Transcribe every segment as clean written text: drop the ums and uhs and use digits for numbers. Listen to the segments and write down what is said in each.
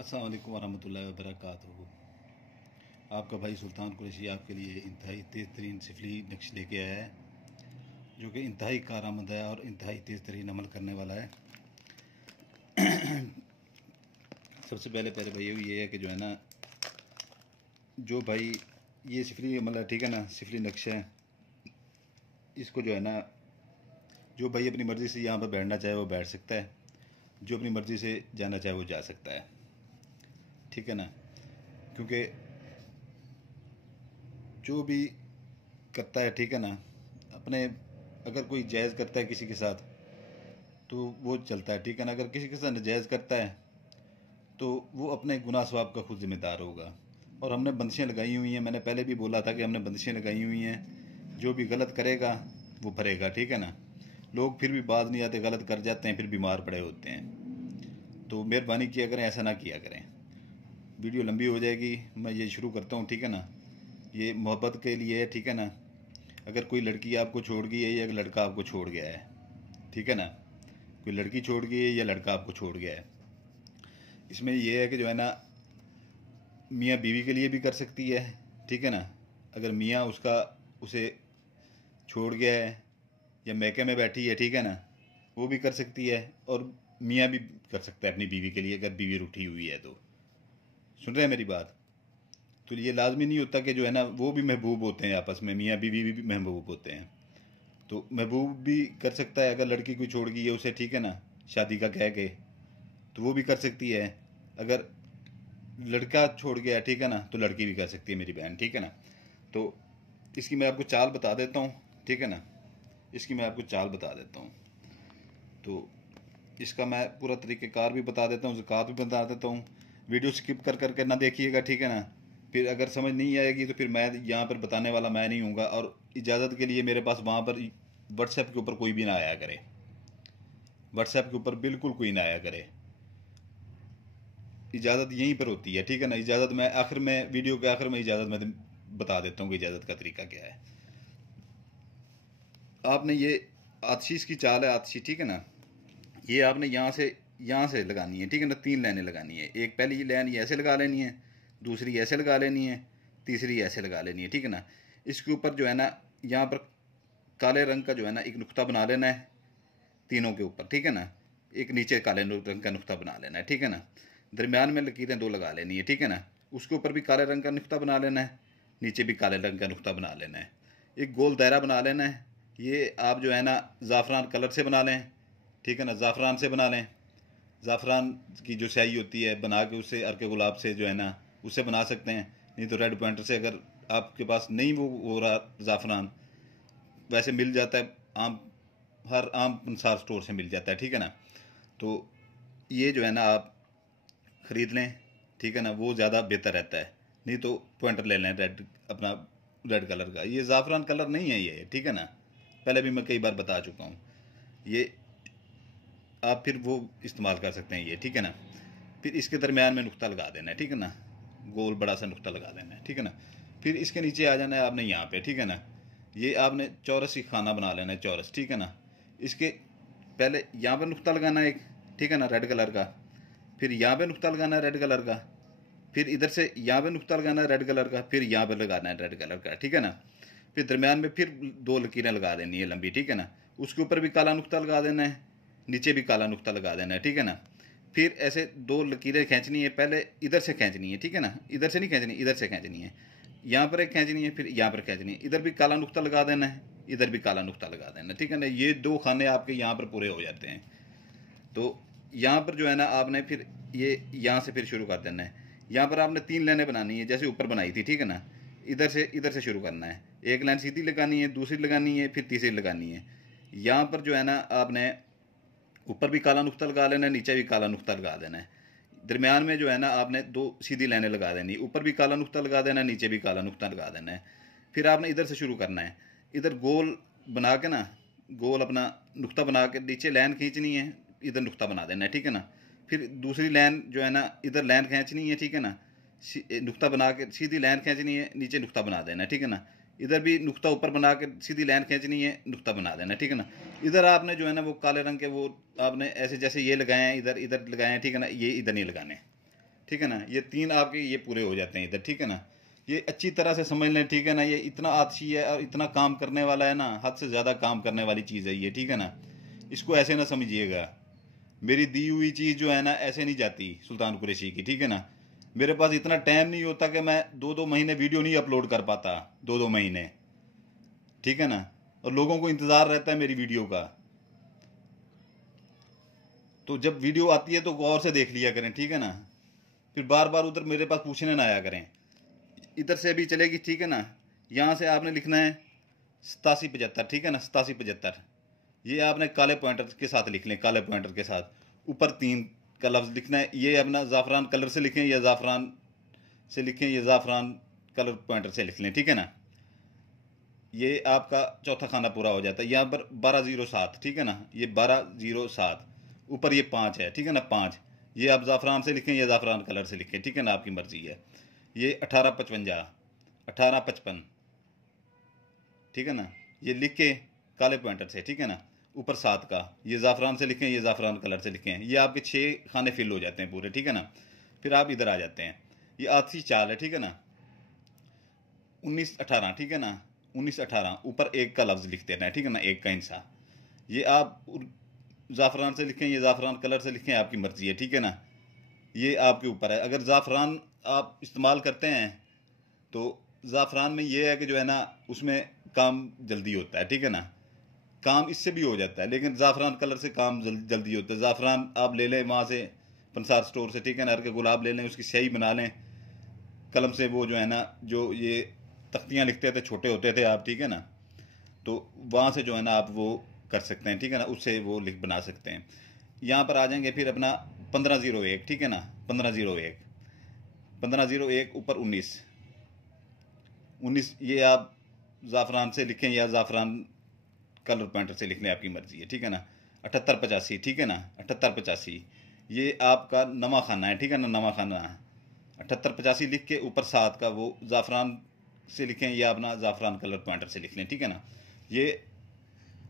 अस्सलाम वालेकुम वरहमतुल्लाहि वबरकातुहू। आपका भाई सुल्तान कुरैशी आपके लिए इंतहाई तेज़ तरीन सिफली नक्श लेके आया है, जो कि इंतहाई कारआमद है और इंतहाई तेज़ तरीन अमल करने वाला है। सबसे पहले पहले भाई ये है कि जो है ना, जो भाई ये सिफली अमल है, ठीक है ना, सिफली नक्श है, इसको जो है ना, जो भाई अपनी मर्ज़ी से यहाँ पर बैठना चाहे वो बैठ सकता है, जो अपनी मर्ज़ी से जाना चाहे वो जा सकता है, ठीक है ना। क्योंकि जो भी करता है, ठीक है ना, अपने अगर कोई जायज़ करता है किसी के साथ तो वो चलता है, ठीक है ना। अगर किसी के साथ नाजायज़ करता है तो वो अपने गुनाह सवाब का खुद जिम्मेदार होगा। और हमने बंदिशें लगाई हुई हैं, मैंने पहले भी बोला था कि हमने बंदिशें लगाई हुई हैं, जो भी गलत करेगा वो भरेगा, ठीक है ना। लोग फिर भी बाज नहीं आते, गलत कर जाते हैं, फिर बीमार पड़े होते हैं। तो मेहरबानी किया करें, ऐसा ना किया करें। वीडियो लंबी हो जाएगी, मैं ये शुरू करता हूँ, ठीक है ना। ये मोहब्बत के लिए है, ठीक है ना। अगर कोई लड़की आपको छोड़ गई है या लड़का आपको छोड़ गया है, ठीक है ना, कोई लड़की छोड़ गई है या लड़का आपको छोड़ गया है, इसमें यह है कि जो है ना, मियाँ बीवी के लिए भी कर सकती है, ठीक है ना। अगर मियाँ उसे छोड़ गया है या मैके में बैठी है, ठीक है ना, वो भी कर सकती है। और मियाँ भी कर सकता है अपनी बीवी के लिए, अगर बीवी रूठी हुई है तो। सुन रहे हैं मेरी बात? तो ये लाजमी नहीं होता कि जो है ना वो भी महबूब होते हैं, आपस में मियाँ बीवी भी महबूब होते हैं। तो महबूब भी कर सकता है, अगर लड़की कोई छोड़ गई है उसे, ठीक है ना, शादी का कह के, तो वो भी कर सकती है। अगर लड़का छोड़ गया है, ठीक है ना, तो लड़की भी कर सकती है मेरी बहन, ठीक है ना। तो इसकी मैं आपको चाल बता देता हूँ, ठीक है ना, इसकी मैं आपको चाल बता देता हूँ। तो इसका मैं पूरा तरीक़ेकार भी बता देता हूँ, ज़कात भी बता देता हूँ। वीडियो स्किप कर करके ना देखिएगा, ठीक है ना। फिर अगर समझ नहीं आएगी तो फिर मैं यहाँ पर बताने वाला मैं नहीं हूँगा। और इजाज़त के लिए मेरे पास वहाँ पर व्हाट्सएप के ऊपर कोई भी ना आया करे, व्हाट्सएप के ऊपर बिल्कुल कोई ना आया करे। इजाज़त यहीं पर होती है, ठीक है ना। इजाज़त मैं आखिर में, वीडियो के आखिर में इजाज़त मैं बता देता हूँ कि इजाज़त का तरीका क्या है। आपने ये आतिश की चाल है, आतिशी, ठीक है ना, ये आपने यहाँ से लगानी है, ठीक है ना। 3 लाइनें लगानी है। एक पहली लाइन ये ऐसे लगा लेनी है, दूसरी ऐसे लगा लेनी है, तीसरी ऐसे लगा लेनी है, ठीक है ना। इसके ऊपर जो है ना, यहाँ पर काले रंग का जो है ना एक नुक्ता बना लेना है तीनों के ऊपर, ठीक है ना। एक नीचे काले रंग का नुक्ता बना लेना है, ठीक है ना। दरमियान में लकीरें 2 लगा लेनी है, ठीक है ना। उसके ऊपर भी काले रंग का नुक्ता बना लेना है, नीचे भी काले रंग का नुक्ता बना लेना है। एक गोल दायरा बना लेना है। ये आप जो है ना ज़ाफ़रान कलर से बना लें, ठीक है ना, ज़ाफ़रान से बना लें। ज़ाफ़रान की जो स्याही होती है बना के उससे, अर्के गुलाब से जो है ना, उससे बना सकते हैं। नहीं तो रेड पॉइंटर से, अगर आपके पास नहीं वो हो रहा ज़ाफ़रान, वैसे मिल जाता है, आम हर आम पंसार स्टोर से मिल जाता है, ठीक है ना। तो ये जो है ना आप ख़रीद लें, ठीक है ना, वो ज़्यादा बेहतर रहता है। नहीं तो पॉइंटर ले लें रेड, अपना रेड कलर का। ये ज़ाफ़रान कलर नहीं है ये, ठीक है ना, पहले भी मैं कई बार बता चुका हूँ। ये आप फिर वो इस्तेमाल कर सकते हैं ये, ठीक है ना। फिर इसके दरमियान में नुक्ता लगा देना है, ठीक है ना, गोल बड़ा सा नुक्ता लगा देना है, ठीक है ना। फिर इसके नीचे आ जाना है आपने यहाँ पे, ठीक है ना। ये आपने चौरस ही खाना बना लेना है, चौरस, ठीक है ना। इसके पहले यहाँ पर नुक्ता लगाना है एक, ठीक है ना, रेड कलर का। फिर यहाँ पे नुक्ता लगाना है रेड कलर का। फिर इधर से यहाँ पे नुक्ता लगाना है रेड कलर का, फिर यहाँ पर लगाना है रेड कलर का, ठीक है ना। फिर दरमियान में फिर 2 लकीरें लगा देनी है लंबी, ठीक है ना। उसके ऊपर भी काला नुक्ता लगा देना है, नीचे भी काला नुक्ता लगा देना है, ठीक है ना। फिर ऐसे 2 लकीरें खींचनी है, पहले इधर से खींचनी है, ठीक है ना, इधर से नहीं खींचनी, इधर से खींचनी है। यहाँ पर एक खींचनी है, फिर यहाँ पर खींचनी है, इधर भी काला नुक्ता लगा देना है, इधर भी काला नुक्ता लगा देना है, ठीक है ना। ये 2 खाने आपके यहाँ पर पूरे हो जाते हैं। तो यहाँ पर जो है ना आपने फिर ये यहाँ से फिर शुरू कर देना है। यहाँ पर आपने 3 लाइनें बनानी है जैसे ऊपर बनाई थी, ठीक है ना। इधर से शुरू करना है। एक लाइन सीधी लगानी है, दूसरी लगानी है, फिर तीसरी लगानी है। यहाँ पर जो है ना आपने ऊपर भी काला नुक्ता लगा लेना है, नीचे भी काला नुक्ता लगा देना है। दरमियान में जो है ना आपने 2 सीधी लाइनें लगा देनी, ऊपर भी काला नुक्ता लगा देना है, नीचे भी काला नुक्ता लगा देना है। फिर आपने इधर से शुरू करना है, इधर गोल बना के ना, गोल अपना नुक्ता बना के नीचे लाइन खींचनी है, इधर नुक्ता बना देना है, ठीक है ना। फिर दूसरी लाइन जो है ना, इधर लाइन खींचनी है, ठीक है ना, नुक्ता बना के सीधी लाइन खींचनी है, नीचे नुक्ता बना देना है, ठीक है ना। इधर भी नुक्ता ऊपर बना के सीधी लाइन खींचनी है, नुक्ता बना देना, ठीक है ना। इधर आपने जो है ना वो काले रंग के वो आपने ऐसे जैसे ये लगाए हैं, इधर इधर लगाए हैं, ठीक है ना, ये इधर नहीं लगाने, ठीक है ना। ये 3 आपके ये पूरे हो जाते हैं इधर, ठीक है ना। ये अच्छी तरह से समझ लें, ठीक है ना। ये इतना आतशी है और इतना काम करने वाला है ना, हद से ज़्यादा काम करने वाली चीज़ है ये, ठीक है ना। इसको ऐसे ना समझिएगा, मेरी दी हुई चीज़ जो है ना ऐसे नहीं जाती सुल्तान कुरैशी की, ठीक है ना। मेरे पास इतना टाइम नहीं होता कि मैं 2-2 महीने वीडियो नहीं अपलोड कर पाता, 2-2 महीने, ठीक है ना। और लोगों को इंतज़ार रहता है मेरी वीडियो का। तो जब वीडियो आती है तो गौर से देख लिया करें, ठीक है ना। फिर बार बार उधर मेरे पास पूछने ना आया करें। इधर से अभी चलेगी, ठीक है ना। यहाँ से आपने लिखना है 8775, ठीक है ना, 8775। ये आपने काले पॉइंटर के साथ लिख लें, काले पॉइंटर के साथ ऊपर 3 का लफ्ज़ लिखना है। ये अपना ज़ाफ़रान कलर से लिखें या ज़ाफ़रान से लिखें, या ज़ाफ़रान कलर पॉइंटर से लिख लें, ठीक है ना। ये आपका चौथा खाना पूरा हो जाता है। यहाँ पर 1207, ठीक है ना, ये 1207, ऊपर ये 5 है, ठीक है ना, 5। ये आप ज़ाफ़रान से लिखें या ज़ाफ़रान कलर से लिखें, ठीक है ना, आपकी मर्ज़ी है। ये 1855, 1855, ठीक है ना। ये लिख के काले पॉइंटर से, ठीक है ना, ऊपर 7 का, ये ज़ाफ़रान से लिखें, ये ज़ाफ़रान कलर से लिखें। ये आपके 6 खाने फिल हो जाते हैं पूरे, ठीक है ना। फिर आप इधर आ जाते हैं, ये आतशी चाल है, ठीक है ना, 1918, ठीक है ना, 1918, ऊपर 1 का लफ्ज़ लिख देना है, ठीक है ना, 1 का हिस्सा। ये आप ज़ाफ़रान से लिखें, ये ज़ाफ़रान कलर से लिखें, आपकी मर्ज़ी है, ठीक है ना। ये आपके ऊपर है। अगर ज़ाफ़रान आप इस्तेमाल करते हैं तो ज़ाफ़रान में ये है कि जो है ना उसमें काम जल्दी होता है, ठीक है ना। काम इससे भी हो जाता है, लेकिन ज़ाफ़रान कलर से काम जल्दी होता है। ज़ाफ़रान आप ले लें वहाँ से पंसार स्टोर से, ठीक है ना, हर के गुलाब ले लें, उसकी स्याही बना लें कलम से। वो जो है ना, जो ये तख्तियाँ लिखते थे, छोटे होते थे आप, ठीक है ना, तो वहाँ से जो है ना आप वो कर सकते हैं, ठीक है ना, उससे वो लिख बना सकते हैं। यहाँ पर आ जाएंगे फिर अपना 1501, ठीक है ना, 1501, 1501, ऊपर 19, 19, ये आप ज़ाफ़रान से लिखें या ज़ाफ़रान कलर पॉइंटर से लिखने, आपकी मर्ज़ी है, ठीक है ना। 7885, ठीक है ना, 7885, ये आपका नवा खाना है, ठीक है ना, नवा खाना। 7885 लिख के ऊपर 7 का वो ज़ाफ़रान से लिखें या अपना ज़ाफ़रान कलर पॉइंटर से लिख लें, ठीक है ना। ये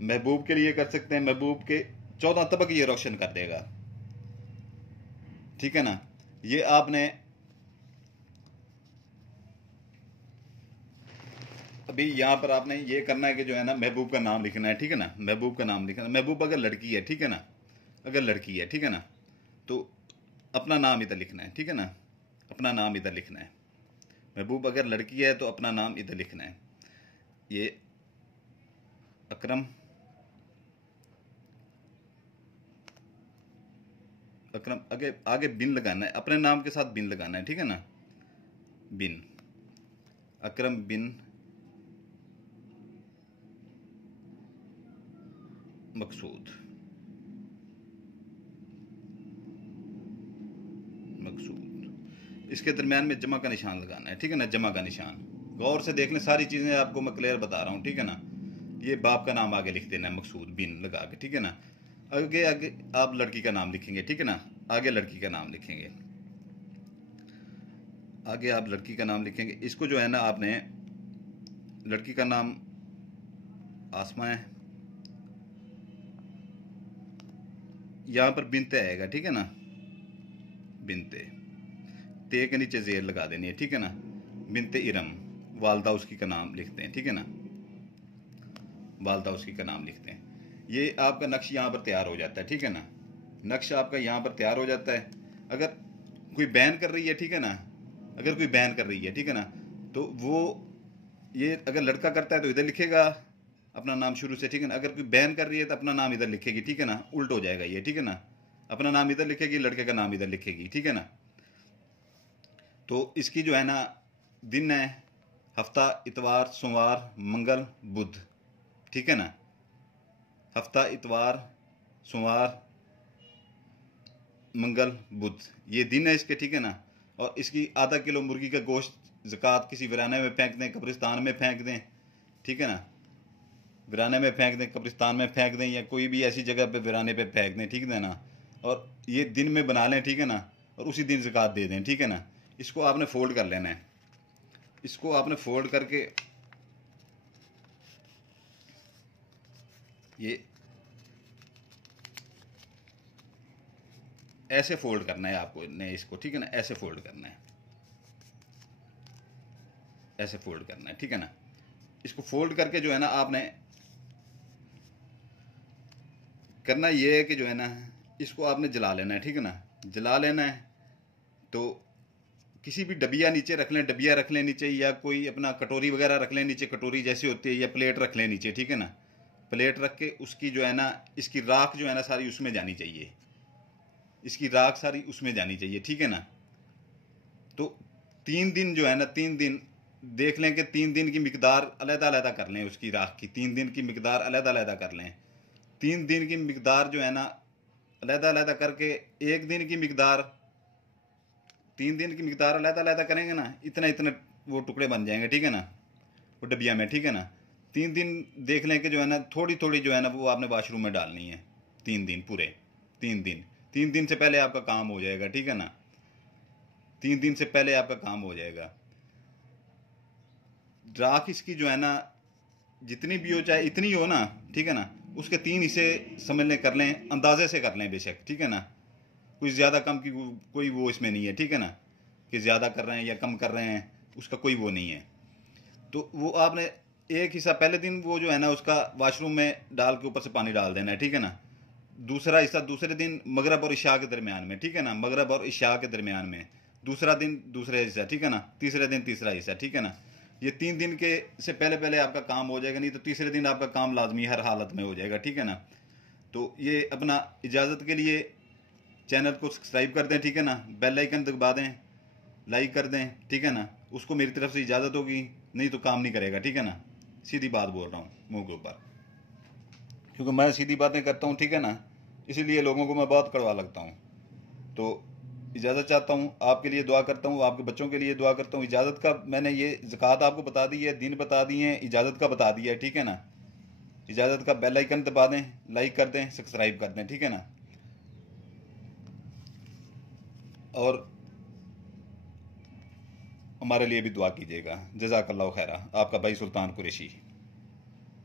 महबूब के लिए कर सकते हैं, महबूब के 14 तबक ये रोशन कर देगा, ठीक है ना। ये आपने अभी यहाँ पर आपने ये करना है कि जो है ना महबूब का नाम लिखना है, ठीक है ना, महबूब का नाम लिखना है। महबूब अगर लड़की है, ठीक है ना, अगर लड़की है, ठीक है ना, तो अपना नाम इधर लिखना है, ठीक है ना, अपना नाम इधर लिखना है। महबूब अगर लड़की है तो अपना नाम इधर लिखना है। ये अकरम, अकरम, आगे आगे बिन लगाना है, अपने नाम के साथ बिन लगाना है, ठीक है ना, बिन, अकरम बिन मकसूद, मकसूद। इसके दरमियान में जमा का निशान लगाना है, ठीक है ना, जमा का निशान। गौर से देख लें, सारी चीज़ें आपको मैं क्लियर बता रहा हूँ, ठीक है ना। ये बाप का नाम आगे लिख देना है, मकसूद बिन लगा के, ठीक है ना। आगे आगे आप लड़की का नाम लिखेंगे, ठीक है ना, आगे लड़की का नाम लिखेंगे, आगे आप लड़की का नाम लिखेंगे। इसको जो है ना आपने, लड़की का नाम आसमा है, यहाँ पर बिनते आएगा, ठीक है ना, बिनते, ते के नीचे जेर लगा देनी है, ठीक है ना, बिनते इरम, वालदा उसकी का नाम लिखते हैं, ठीक है ना, वालदा उसकी का नाम लिखते हैं। ये आपका नक्श यहाँ पर तैयार हो जाता है, ठीक है ना, नक्श आपका यहाँ पर तैयार हो जाता है। अगर कोई बैन कर रही है, ठीक है ना, अगर कोई बैन कर रही है, ठीक है ना, तो वो ये अगर लड़का करता है तो इधर लिखेगा अपना नाम शुरू से, ठीक है ना। अगर कोई बैन कर रही है तो अपना नाम इधर लिखेगी, ठीक है ना, उल्ट हो जाएगा ये, ठीक है ना। अपना नाम इधर लिखेगी, लड़के का नाम इधर लिखेगी, ठीक है ना। तो इसकी जो है ना दिन है हफ्ता, इतवार, सोमवार, मंगल, बुध, ठीक है ना। हफ्ता, इतवार, सोमवार, मंगल, बुध, ये दिन है इसके, ठीक है ना। और इसकी आधा किलो मुर्गी का गोश्त ज़कात किसी वीराने में फेंक दें, कब्रिस्तान में फेंक दें, ठीक है ना, वीराने में फेंक दें, कब्रिस्तान में फेंक दें, या कोई भी ऐसी जगह पे वीराने पे फेंक दें, ठीक है ना। और ये दिन में बना लें, ठीक है ना, और उसी दिन ज़कात दे दें, ठीक है ना। इसको आपने फोल्ड कर लेना है, इसको आपने फोल्ड करके ये ऐसे फोल्ड करना है आपको ने इसको, ठीक है ना, ऐसे फोल्ड करना है, ऐसे फोल्ड करना है, ठीक है ना। इसको फोल्ड करके जो है ना आपने करना ये है कि जो है ना इसको आपने जला लेना है, ठीक है ना, जला लेना है। तो किसी भी डबिया नीचे रख लें, डबिया रख लें नीचे, या कोई अपना कटोरी वगैरह रख लें नीचे, कटोरी जैसी होती है, या प्लेट रख लें नीचे, ठीक है ना। प्लेट रख के उसकी जो है ना इसकी राख जो है ना सारी उसमें जानी चाहिए, इसकी राख सारी उसमें जानी चाहिए, ठीक है ना। तो 3 दिन जो है ना, 3 दिन देख लें कि 3 दिन की मिकदार अलग-अलग कर लें, उसकी राख की 3 दिन की मिकदार अलग-अलग कर लें। 3 दिन की मिकदार जो है ना अलग-अलग करके 1 दिन की मिकदार, 3 दिन की मिकदार अलग-अलग करेंगे ना, इतना इतना वो टुकड़े बन जाएंगे, ठीक है ना, वो डबिया में, ठीक है ना। 3 दिन देख लें कि जो है ना थोड़ी थोड़ी जो है ना वो आपने वाशरूम में डालनी है, 3 दिन पूरे, 3 दिन, 3 दिन से पहले आपका काम हो जाएगा, ठीक है ना, 3 दिन से पहले आपका काम हो जाएगा। राख इसकी जो है ना जितनी भी हो, चाहे इतनी हो ना, ठीक है ना, उसके 3 हिस्से समझ लें, कर लें, अंदाजे से कर लें बेशक, ठीक है ना, कुछ ज़्यादा कम की कोई वो इसमें नहीं है, ठीक है ना, कि ज़्यादा कर रहे हैं या कम कर रहे हैं, उसका कोई वो नहीं है। तो वो आपने एक हिस्सा पहले दिन वो जो है ना उसका वाशरूम में डाल के ऊपर से पानी डाल देना है, ठीक है ना। दूसरा हिस्सा दूसरे दिन मगरब और इशा के दरमियान में, ठीक है ना, मगरब और इशा के दरमियान में। दूसरा दिन दूसरा हिस्सा, ठीक है ना, तीसरे दिन तीसरा हिस्सा, ठीक है ना। ये 3 दिन के से पहले पहले आपका काम हो जाएगा, नहीं तो तीसरे दिन आपका काम लाजमी हर हालत में हो जाएगा, ठीक है ना। तो ये अपना इजाज़त के लिए चैनल को सब्सक्राइब कर दें, ठीक है ना, बेल आइकन दबा दें, लाइक कर दें, ठीक है ना। उसको मेरी तरफ से इजाज़त होगी, नहीं तो काम नहीं करेगा, ठीक है ना। सीधी बात बोल रहा हूँ मुंह के ऊपर, क्योंकि मैं सीधी बातें करता हूँ, ठीक है ना, इसीलिए लोगों को मैं बहुत कड़वा लगता हूँ। तो इजाज़त चाहता हूँ, आपके लिए दुआ करता हूँ, आपके बच्चों के लिए दुआ करता हूँ। इजाज़त का मैंने ये ज़कात आपको बता दी है, दिन बता दिए हैं, इजाज़त का बता दिया है, ठीक है ना। इजाज़त का बेल आइकन दबा दें, लाइक कर दें, सब्सक्राइब कर दें, ठीक है ना। और हमारे लिए भी दुआ कीजिएगा। जज़ाकल्लाहु खैरा। आपका भाई सुल्तान कुरैशी।